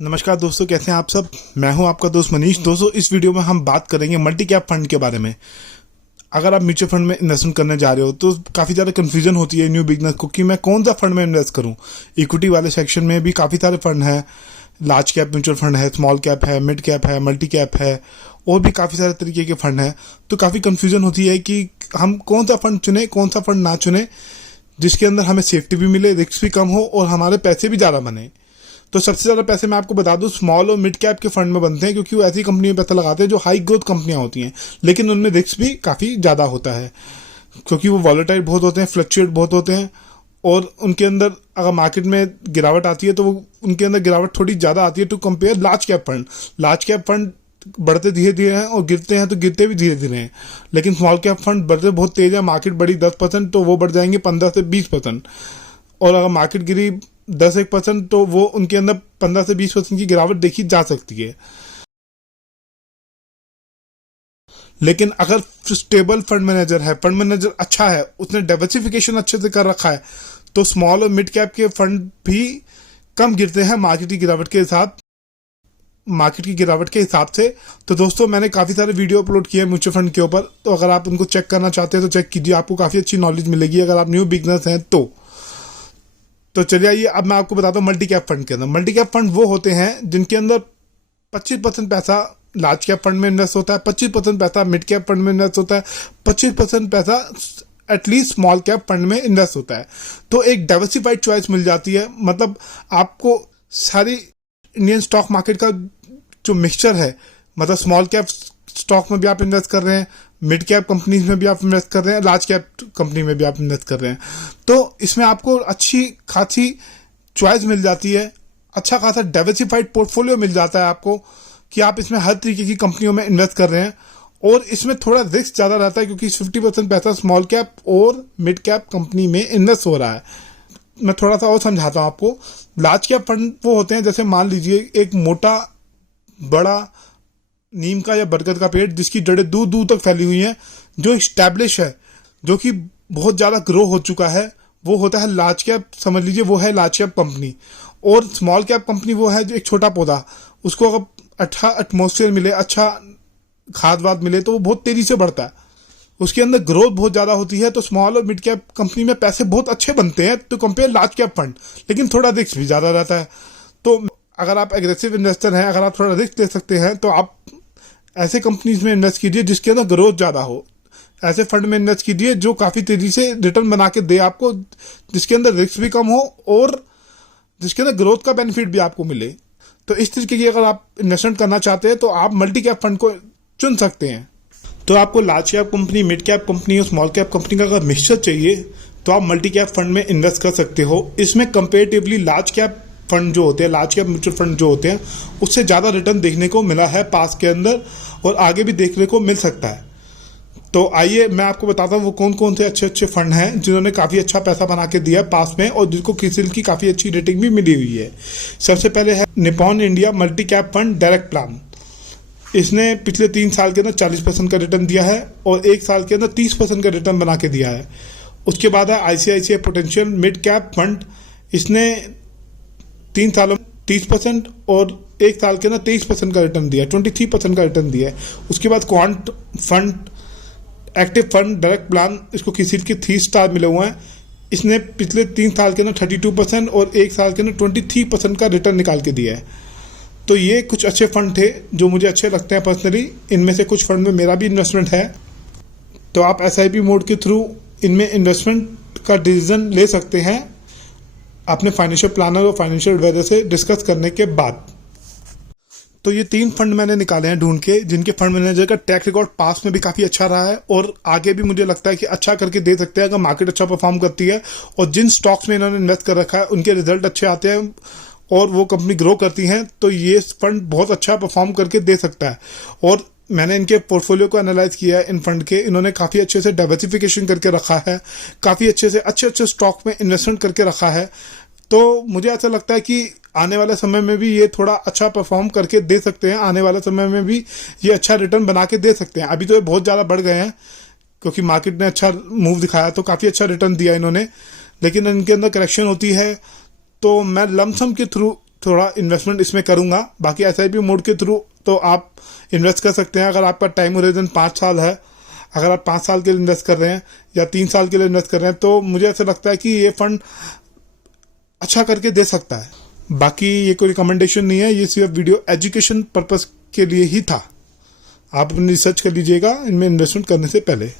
नमस्कार दोस्तों, कैसे हैं आप सब। मैं हूं आपका दोस्त मनीष। दोस्तों, इस वीडियो में हम बात करेंगे मल्टी कैप फंड के बारे में। अगर आप म्यूचुअल फंड में इन्वेस्टमेंट करने जा रहे हो तो काफ़ी ज़्यादा कन्फ्यूजन होती है न्यू बिगनर को कि मैं कौन सा फंड में इन्वेस्ट करूं। इक्विटी वाले सेक्शन में भी काफ़ी सारे फंड हैं। लार्ज कैप म्यूचुअल फंड है, स्मॉल कैप है, मिड कैप है, मल्टी कैप है, और भी काफ़ी सारे तरीके के फंड हैं। तो काफ़ी कन्फ्यूजन होती है कि हम कौन सा फंड चुने, कौन सा फंड ना चुने, जिसके अंदर हमें सेफ्टी भी मिले, रिस्क भी कम हो और हमारे पैसे भी ज़्यादा बने। तो सबसे ज़्यादा पैसे मैं आपको बता दूं स्मॉल और मिड कैप के फंड में बनते हैं, क्योंकि वो ऐसी कंपनी में पैसा लगाते हैं जो हाई ग्रोथ कंपनियां होती हैं, लेकिन उनमें रिस्क भी काफ़ी ज़्यादा होता है, क्योंकि वो वॉलेटाइल बहुत होते हैं, फ्लक्चुएट बहुत होते हैं, और उनके अंदर अगर मार्केट में गिरावट आती है तो वो उनके अंदर गिरावट थोड़ी ज़्यादा आती है to compare large cap fund. Large cap fund बढ़ते धीरे धीरे हैं और गिरते हैं तो गिरते भी धीरे धीरे हैं, लेकिन स्मॉल कैप फंड बढ़ते बहुत तेज है। मार्केट बढ़ी 10% तो वो बढ़ जाएंगे 15 से 20%, और अगर मार्केट गिरी 10-1% तो वो उनके अंदर 15 से 20% की गिरावट देखी जा सकती है। लेकिन अगर स्टेबल फंड मैनेजर है, फंड मैनेजर अच्छा है, उसने डाइवर्सिफिकेशन अच्छे से कर रखा है, तो स्मॉल और मिड कैप के फंड भी कम गिरते हैं मार्केट की गिरावट के हिसाब से। तो दोस्तों, मैंने काफ़ी सारे वीडियो अपलोड किए हैं म्यूचुअल फंड के ऊपर, तो अगर आप उनको चेक करना चाहते हैं तो चेक कीजिए, आपको काफ़ी अच्छी नॉलेज मिलेगी अगर आप न्यू बिगनर्स हैं तो चलिए आइए अब मैं आपको बताता हूँ मल्टी कैप फंड के अंदर। मल्टी कैप फंड वो होते हैं जिनके अंदर 25% पैसा लार्ज कैप फंड में इन्वेस्ट होता है, 25% पैसा मिड कैप फंड में इन्वेस्ट होता है, 25% पैसा एटलीस्ट स्मॉल कैप फंड में इन्वेस्ट होता है। तो एक डाइवर्सिफाइड चॉइस मिल जाती है, मतलब आपको सारी इंडियन स्टॉक मार्केट का जो मिक्सचर है, मतलब स्मॉल कैप स्टॉक में भी आप इन्वेस्ट कर रहे हैं, मिड कैप कंपनीज में भी आप इन्वेस्ट कर रहे हैं, लार्ज कैप कंपनी में भी आप इन्वेस्ट कर रहे हैं। तो इसमें आपको अच्छी खासी चॉइस मिल जाती है, अच्छा खासा डाइवर्सिफाइड पोर्टफोलियो मिल जाता है आपको, कि आप इसमें हर तरीके की कंपनियों में इन्वेस्ट कर रहे हैं। और इसमें थोड़ा रिस्क ज़्यादा रहता है, क्योंकि 50% पैसा स्मॉल कैप और मिड कैप कंपनी में इन्वेस्ट हो रहा है। मैं थोड़ा सा और समझाता हूँ आपको। लार्ज कैप फंड वो होते हैं, जैसे मान लीजिए एक मोटा बड़ा नीम का या बरगद का पेड़ जिसकी जड़ें दूर दूर तक फैली हुई हैं, जो स्टैब्लिश है, जो कि बहुत ज़्यादा ग्रो हो चुका है, वो होता है लार्ज कैप। समझ लीजिए वो है लार्ज कैप कंपनी। और स्मॉल कैप कंपनी वो है जो एक छोटा पौधा, उसको अगर अच्छा एटमोसफियर मिले, अच्छा खाद वाद मिले तो वो बहुत तेज़ी से बढ़ता है, उसके अंदर ग्रोथ बहुत ज़्यादा होती है। तो स्मॉल और मिड कैप कंपनी में पैसे बहुत अच्छे बनते हैं तो कंपेयर लार्ज कैप फंड, लेकिन थोड़ा रिस्क भी ज़्यादा रहता है। तो अगर आप एग्रेसिव इन्वेस्टर हैं, अगर आप थोड़ा रिस्क ले सकते हैं, तो आप ऐसे कंपनीज में इन्वेस्ट कीजिए जिसके अंदर ग्रोथ ज़्यादा हो। ऐसे फंड में इन्वेस्ट कीजिए जो काफ़ी तेज़ी से रिटर्न बना के दे आपको, जिसके अंदर रिस्क भी कम हो और जिसके अंदर ग्रोथ का बेनिफिट भी आपको मिले। तो इस तरीके की अगर आप इन्वेस्टमेंट करना चाहते हैं तो आप मल्टी कैप फंड को चुन सकते हैं। तो आपको large cap company, mid cap company और स्मॉल कैप कंपनी का अगर मिक्सचर चाहिए तो आप मल्टी कैप फंड में इन्वेस्ट कर सकते हो। इसमें कंपेरेटिवली लार्ज कैप फंड जो होते हैं, लार्ज कैप म्यूचुअल फंड जो होते हैं, उससे ज़्यादा रिटर्न देखने को मिला है पास के अंदर, और आगे भी देखने को मिल सकता है। तो आइए मैं आपको बताता हूँ वो कौन कौन से अच्छे अच्छे फंड हैं जिन्होंने काफ़ी अच्छा पैसा बना के दिया है पास में, और जिनको क्रिसिल की काफ़ी अच्छी रेटिंग भी मिली हुई है। सबसे पहले है Nippon India multi cap fund direct plan. इसने पिछले 3 साल के अंदर 40% का रिटर्न दिया है और 1 साल के अंदर 30% का रिटर्न बना के दिया है। उसके बाद है ICICI potential mid cap fund. इसने 3 सालों में 30% और 1 साल के अंदर 23% का रिटर्न दिया है, 23% का रिटर्न दिया है। उसके बाद quant fund active fund direct plan, इसको किसी के 3 स्टार मिले हुए हैं। इसने पिछले 3 साल के अंदर 32% और 1 साल के अंदर 23% का रिटर्न निकाल के दिया है। तो ये कुछ अच्छे फंड थे जो मुझे अच्छे लगते हैं पर्सनली। इनमें से कुछ फंड में मेरा भी इन्वेस्टमेंट है, तो आप SIP मोड के थ्रू इनमें इन्वेस्टमेंट का डिसीजन ले सकते हैं अपने फाइनेंशियल प्लानर और फाइनेंशियल एडवाइजर से डिस्कस करने के बाद। तो ये 3 फंड मैंने निकाले हैं ढूंढ के, जिनके फंड मैनेजर का ट्रैक रिकॉर्ड पास में भी काफ़ी अच्छा रहा है और आगे भी मुझे लगता है कि अच्छा करके दे सकते हैं अगर मार्केट अच्छा परफॉर्म करती है, और जिन स्टॉक्स में इन्होंने इन्वेस्ट कर रखा है उनके रिजल्ट अच्छे आते हैं और वो कंपनी ग्रो करती हैं, तो ये फंड बहुत अच्छा परफॉर्म करके दे सकता है। और मैंने इनके पोर्टफोलियो को एनालाइज किया है इन फंड के, इन्होंने काफ़ी अच्छे से डाइवर्सिफिकेशन करके रखा है, काफ़ी अच्छे से अच्छे अच्छे स्टॉक में इन्वेस्टमेंट करके रखा है। तो मुझे ऐसा लगता है कि आने वाले समय में भी ये थोड़ा अच्छा परफॉर्म करके दे सकते हैं, आने वाले समय में भी ये अच्छा रिटर्न बना के दे सकते हैं। अभी तो ये बहुत ज़्यादा बढ़ गए हैं क्योंकि मार्केट ने अच्छा मूव दिखाया, तो काफ़ी अच्छा रिटर्न दिया इन्होंने, लेकिन इनके अंदर करेक्शन होती है। तो मैं लमसम के थ्रू थोड़ा इन्वेस्टमेंट इसमें करूंगा। बाकी SIP मोड के थ्रू तो आप इन्वेस्ट कर सकते हैं। अगर आपका टाइम होराइजन 5 साल है, अगर आप 5 साल के लिए इन्वेस्ट कर रहे हैं या 3 साल के लिए इन्वेस्ट कर रहे हैं, तो मुझे ऐसा लगता है कि ये फंड अच्छा करके दे सकता है। बाकी ये कोई रिकमेंडेशन नहीं है, ये सिर्फ वीडियो एजुकेशन पर्पस के लिए ही था। आप अपनी रिसर्च कर लीजिएगा इनमें इन्वेस्टमेंट करने से पहले।